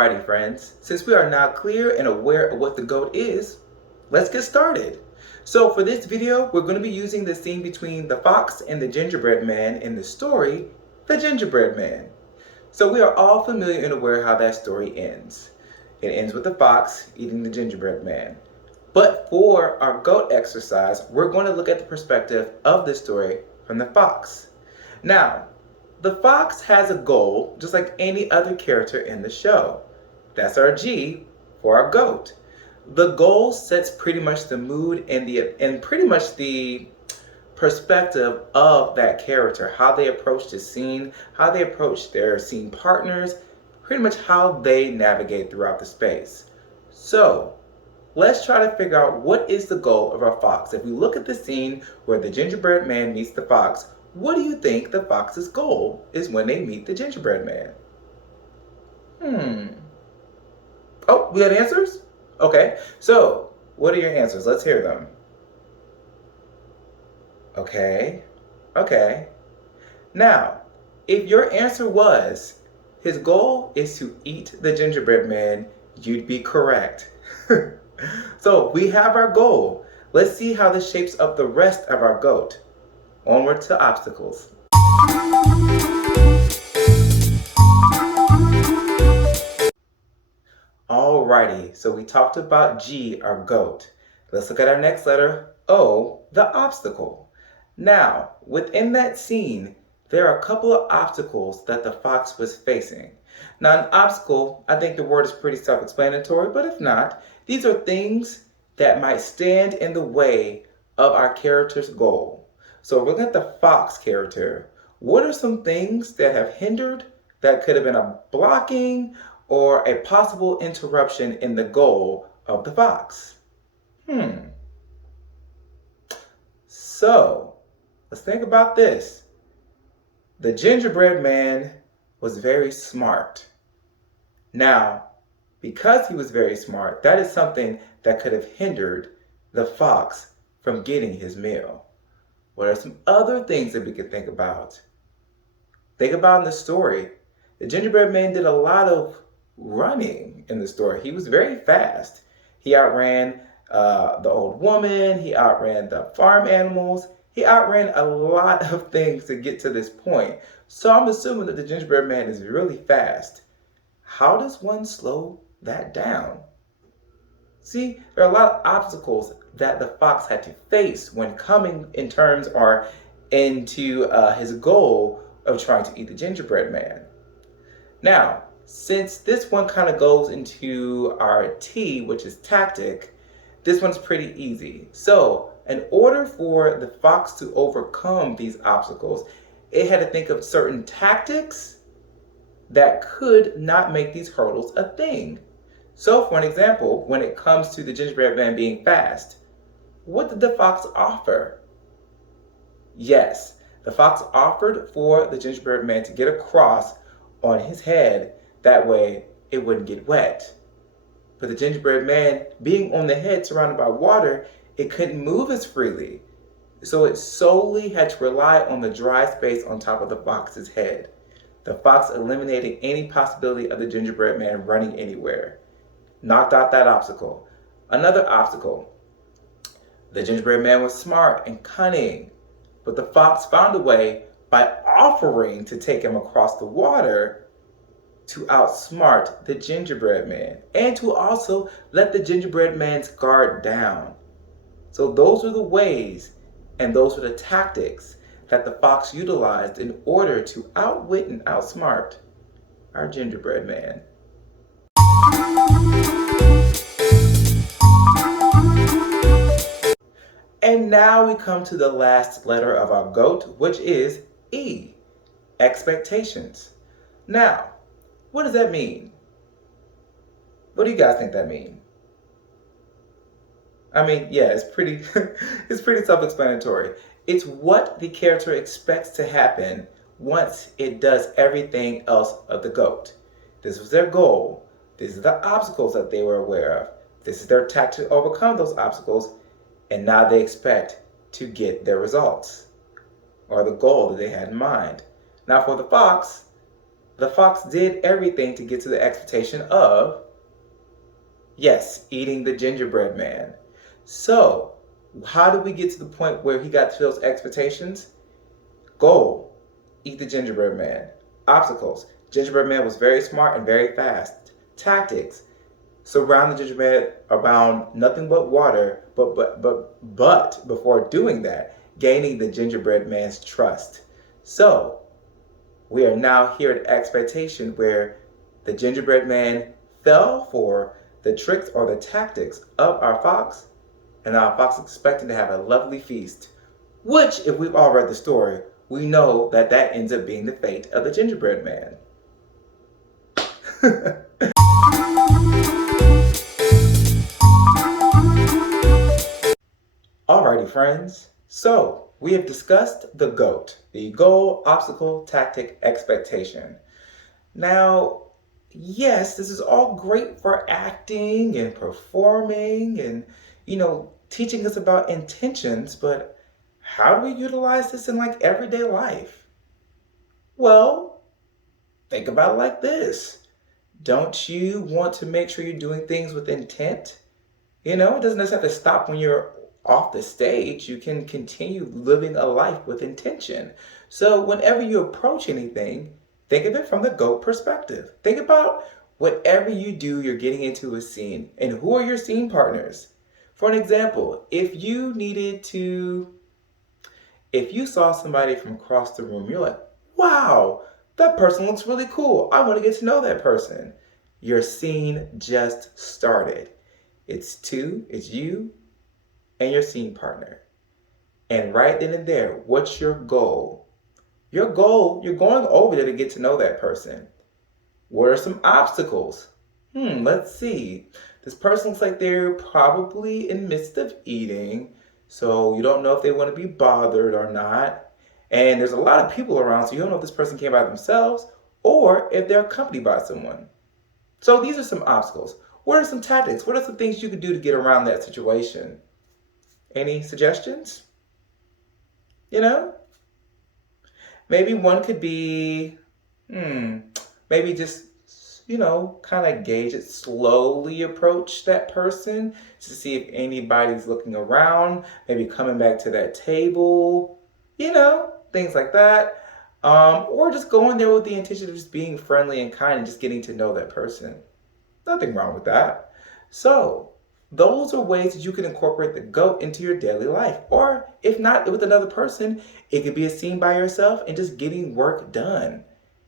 Alrighty friends, since we are now clear and aware of what the goat is, let's get started. So for this video, we're going to be using the scene between the fox and the gingerbread man in the story, The Gingerbread Man. So we are all familiar and aware how that story ends. It ends with the fox eating the gingerbread man. But for our goat exercise, we're going to look at the perspective of this story from the fox. Now, the fox has a goal just like any other character in the show. That's our G for our goat. The goal sets pretty much the mood and pretty much the perspective of that character, how they approach the scene, how they approach their scene partners, pretty much how they navigate throughout the space. So let's try to figure out what is the goal of our fox. If we look at the scene where the gingerbread man meets the fox, what do you think the fox's goal is when they meet the gingerbread man? Oh, we have answers? Okay, so what are your answers? Let's hear them. Okay. Now, if your answer was his goal is to eat the gingerbread man, you'd be correct. So we have our goal. Let's see how this shapes up the rest of our goat. Onward to obstacles. Alrighty, so we talked about G, our goat. Let's look at our next letter, O, the obstacle. Now, within that scene, there are a couple of obstacles that the fox was facing. Now, an obstacle, I think the word is pretty self-explanatory, but if not, these are things that might stand in the way of our character's goal. So looking at the fox character, what are some things that have hindered that could have been a blocking or a possible interruption in the goal of the fox? So let's think about this. The gingerbread man was very smart. Now, because he was very smart, that is something that could have hindered the fox from getting his meal. What are some other things that we could think about? Think about in the story. The gingerbread man did a lot of running in the story. He was very fast. He outran the old woman. He outran the farm animals. He outran a lot of things to get to this point. So I'm assuming that the gingerbread man is really fast. How does one slow that down? See, there are a lot of obstacles that the fox had to face when coming in terms or into his goal of trying to eat the gingerbread man. Now, since this one kind of goes into our T, which is tactic, this one's pretty easy. So, in order for the fox to overcome these obstacles, it had to think of certain tactics that could not make these hurdles a thing. So, for an example, when it comes to the gingerbread man being fast, what did the fox offer? Yes, the fox offered for the gingerbread man to get a cross on his head. That way, it wouldn't get wet. But the gingerbread man, being on the head surrounded by water, it couldn't move as freely. So it solely had to rely on the dry space on top of the fox's head. The fox eliminated any possibility of the gingerbread man running anywhere. Knocked out that obstacle. Another obstacle. The gingerbread man was smart and cunning, but the fox found a way by offering to take him across the water to outsmart the gingerbread man and to also let the gingerbread man's guard down. So those are the ways and those are the tactics that the fox utilized in order to outwit and outsmart our gingerbread man. And now we come to the last letter of our goat, which is E, expectations. Now, what does that mean? What do you guys think that means? I mean, yeah, it's pretty self-explanatory. It's what the character expects to happen once it does everything else of the goat. This was their goal. These are the obstacles that they were aware of. This is their tactic to overcome those obstacles. And now they expect to get their results or the goal that they had in mind. Now for the fox the fox did everything to get to the expectation of, yes, eating the gingerbread man. So, how did we get to the point where he got to those expectations? Goal, eat the gingerbread man. Obstacles, gingerbread man was very smart and very fast. Tactics, surround the gingerbread around nothing but water, but before doing that, gaining the gingerbread man's trust. So, we are now here at expectation where the gingerbread man fell for the tricks or the tactics of our fox, and our fox is expecting to have a lovely feast, which, if we've all read the story, we know that that ends up being the fate of the gingerbread man. Alrighty, friends. So, we have discussed the GOAT, the goal, obstacle, tactic, expectation. Now, yes, this is all great for acting and performing and, teaching us about intentions, but how do we utilize this in like everyday life? Well, think about it like this. Don't you want to make sure you're doing things with intent? It doesn't necessarily have to stop when you're off the stage. You can continue living a life with intention. So whenever you approach anything, think of it from the GOAT perspective. Think about whatever you do, you're getting into a scene. And who are your scene partners? For an example, if you saw somebody from across the room, you're like, wow, that person looks really cool. I want to get to know that person. Your scene just started. It's you and your scene partner. And right then and there, what's your goal? Your goal, you're going over there to get to know that person. What are some obstacles? Let's see. This person looks like they're probably in the midst of eating, so you don't know if they want to be bothered or not. And there's a lot of people around, so you don't know if this person came by themselves or if they're accompanied by someone. So these are some obstacles. What are some tactics? What are some things you could do to get around that situation? Any suggestions? Maybe one could be, maybe just, kind of gauge it, slowly approach that person to see if anybody's looking around, maybe coming back to that table, things like that. Or just going there with the intention of just being friendly and kind and just getting to know that person. Nothing wrong with that. So, those are ways that you can incorporate the GOAT into your daily life. Or if not with another person, it could be a scene by yourself and just getting work done.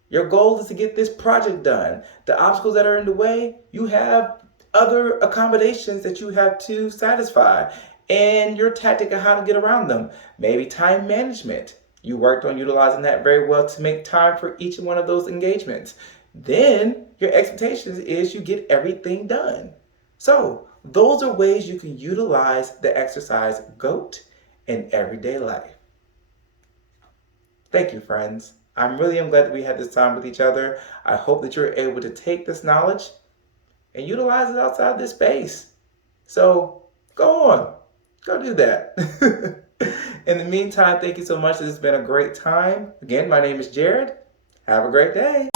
Your goal is to get this project done. The obstacles that are in the way, you have other accommodations that you have to satisfy. And your tactic of how to get around them. Maybe time management. You worked on utilizing that very well to make time for each one of those engagements. Then your expectations is you get everything done. So those are ways you can utilize the exercise GOAT in everyday life. Thank you, friends. I am glad that we had this time with each other. I hope that you're able to take this knowledge and utilize it outside this space. So go on, go do that. In the meantime, thank you so much. This has been a great time. Again, my name is Jared. Have a great day.